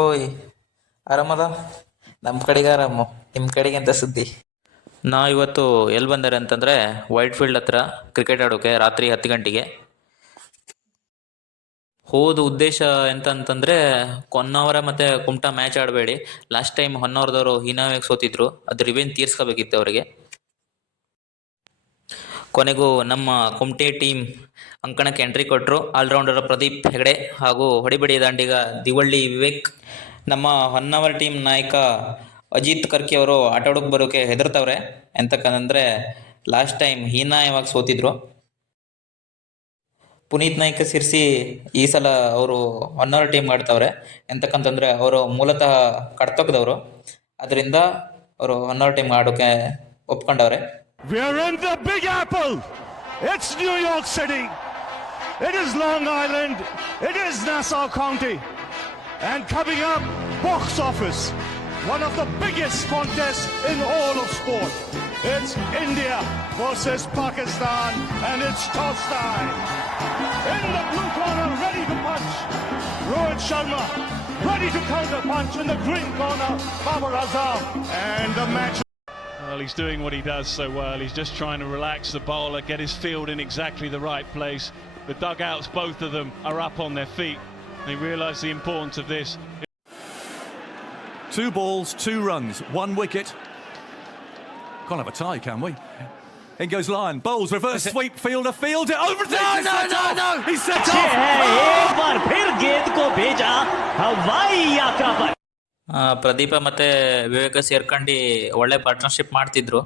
ಹೋಯ್, ಆರಾಮದ? ನಮ್ಮ ಕಡೆಗೆ ಆರಾಮು. ನಿಮ್ಮ ಕಡೆಗೆ ಎಂತ ಸುದ್ದಿ? ಇವತ್ತು ಎಲ್ಲಿ ಬಂದಾರೆ ಅಂತಂದರೆ ವೈಟ್ ಫೀಲ್ಡ್ ಹತ್ರ ಕ್ರಿಕೆಟ್ ಆಡೋಕೆ ರಾತ್ರಿ 10 ಗಂಟೆಗೆ. ಹೋದ ಉದ್ದೇಶ ಎಂತ ಅಂತಂದರೆ ಹೊನ್ನಾವರ ಮತ್ತು ಕುಮಟಾ ಮ್ಯಾಚ್ ಆಡಬೇಡಿ. ಲಾಸ್ಟ್ ಟೈಮ್ ಹೊನ್ನಾವರದವರು ಹೀನಾವಾಗಿ ಸೋತಿದ್ರು, ಅದು ರಿವೆಂಜ್ ತೀರ್ಸ್ಕೋಬೇಕಿತ್ತು ಅವರಿಗೆ. ಕೊನೆಗೂ ನಮ್ಮ ಕುಮಟೆ ಟೀಮ್ ಅಂಕಣಕ್ಕೆ ಎಂಟ್ರಿ ಕೊಟ್ಟರು. ಆಲ್ರೌಂಡರ್ ಪ್ರದೀಪ್ ಹೆಗಡೆ ಹಾಗೂ ಹೊಡಿಬಡಿ ದಾಂಡಿಗ ದಿವಳ್ಳಿ ವಿವೇಕ್. ನಮ್ಮ ಹೊನ್ನಾವರ ಟೀಮ್ ನಾಯಕ ಅಜಿತ್ ಕರ್ಕಿ ಅವರು ಆಟ ಆಡೋಕೆ ಬರೋಕೆ ಹೆದರ್ತವ್ರೆ. ಎಂತಕ್ಕಂದ್ರೆ ಲಾಸ್ಟ್ ಟೈಮ್ ಹೀನಾಯವಾಗಿ ಸೋತಿದ್ರು. ಪುನೀತ್ ನಾಯ್ಕ ಸಿರ್ಸಿ ಈ ಸಲ ಅವರು ಹೊನ್ನಾವರ ಟೀಮ್ ಆಡ್ತವ್ರೆ. ಎಂತಕ್ಕಂತಂದ್ರೆ ಅವರು ಮೂಲತಃ ಕಡ್ತೊಕ್ಕದವರು, ಅದರಿಂದ ಅವರು ಹೊನ್ನಾವರ ಟೀಮ್ ಆಡೋಕೆ ಒಪ್ಕೊಂಡವ್ರೆ. We're in the Big Apple. It's New York City. It is Long Island. It is Nassau County. And coming up, box office. One of the biggest contests in all of sport. It's India versus Pakistan, and it's toss time. In the blue corner, ready to punch, Rohit Sharma. Ready to counter punch in the green corner, Babar Azam. And the match. Well, he's doing what he does so well. He's just trying to relax the bowler, get his field in exactly the right place. The dugouts, both of them, are up on their feet. They realise the importance of this. 2 balls, 2 runs, 1 wicket. Can't have a tie, can we? In goes Lyon, bowls, reverse sweep, fielder, field it over. No! He's set एक off. बार फिर गेंद को भेजा हवाई यात्रा पर. ಪ್ರದೀಪ ಮತ್ತು ವಿವೇಕ ಸೇರ್ಕೊಂಡು ಒಳ್ಳೆ ಪಾರ್ಟ್ನರ್ಶಿಪ್ ಮಾಡ್ತಿದ್ರು.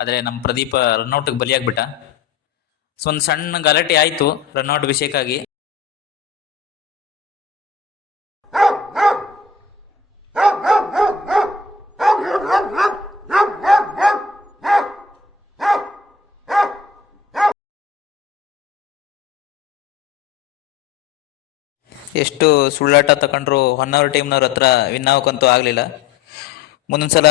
ಆದರೆ ನಮ್ಮ ಪ್ರದೀಪ ರನ್ಔಟ್ಗೆ ಬಲಿಯಾಗ್ಬಿಟ್ಟ. ಒಂದು ಸಣ್ಣ ಗಲಾಟೆ ಆಯಿತು ರನ್ಔಟ್ ವಿಷಯಕ್ಕಾಗಿ. ಎಷ್ಟು ಸುಳ್ಳಾಟ ತಗೊಂಡ್ರು ಹೊನ್ನಾವರ ಟೀಮ್ನವ್ರ ಹತ್ರ ವಿನ್ ಆಗೋಕ್ಕಂತೂ ಆಗಲಿಲ್ಲ. ಮುಂದಿನ ಸಲ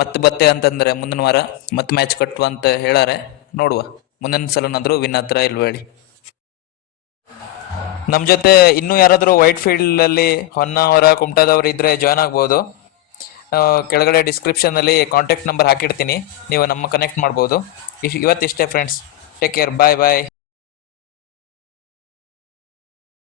ಮತ್ತೆ ಬತ್ತೆ ಅಂತಂದರೆ ಮುಂದಿನ ವಾರ ಮತ್ತೆ ಮ್ಯಾಚ್ ಕಟ್ಟುವ ಅಂತ ಹೇಳಾರೆ. ನೋಡುವ ಮುಂದಿನ ಸಲನಾದರೂ ವಿನ್ ಹತ್ರ ಇಲ್ವ ಹೇಳಿ. ನಮ್ಮ ಜೊತೆ ಇನ್ನೂ ಯಾರಾದರೂ ವೈಟ್ ಫೀಲ್ಡಲ್ಲಿ ಹೊನ್ನಾವರ ಕುಮಟಾದವರು ಇದ್ದರೆ ಜಾಯ್ನ್ ಆಗ್ಬೋದು. ಕೆಳಗಡೆ ಡಿಸ್ಕ್ರಿಪ್ಷನಲ್ಲಿ ಕಾಂಟ್ಯಾಕ್ಟ್ ನಂಬರ್ ಹಾಕಿರ್ತೀನಿ, ನೀವು ನಮ್ಮ ಕನೆಕ್ಟ್ ಮಾಡ್ಬೋದು. ಇವತ್ತಿಷ್ಟೇ ಫ್ರೆಂಡ್ಸ್, ಟೇಕ್ ಕೇರ್, ಬಾಯ್.